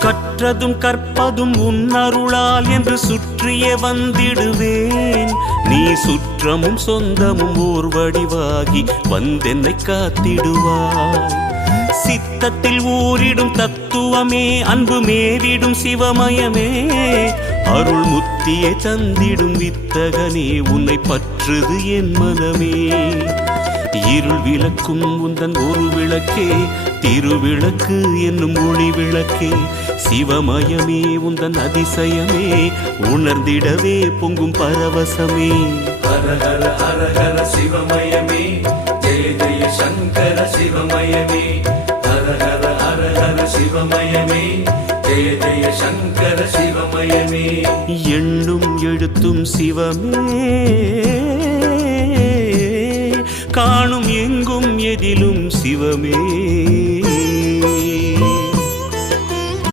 கற்றதும் கற்பதும் உன்னருளால் என்று சுற்றியே வந்திடுவேன். நீ சுற்றமும் சொந்தமும் ஓர் வடிவாகி வந்தென்னை காத்திடுவாய். சித்தத்தில் ஊரிடும் தத்துவமே, அன்பு மேவிடும் சிவமயமே, அருள் முத்தியை தந்திடும் வித்தகனே, உன்னை பற்றுது என் மனமே. இருள் விளக்கும் உந்தன் ஒரு விளக்கே, திருவிளக்கு என்னும் ஒளி விளக்கே, சிவமயமே உந்தன் அதிசயமே, உணர்ந்திடவே பொங்கும் பரவசமே. ஹர ஹர ஹர ஹர சிவமயமே, ஜெய ஜெய சங்கர சிவமயமே. ஹர ஹர ஹர ஹர சிவமயமே, ஜெய ஜெய சங்கர சிவமயமே. எண்ணும் எழுத்தும் சிவமே, காணும் எங்கும் எதிலும் சிவமே.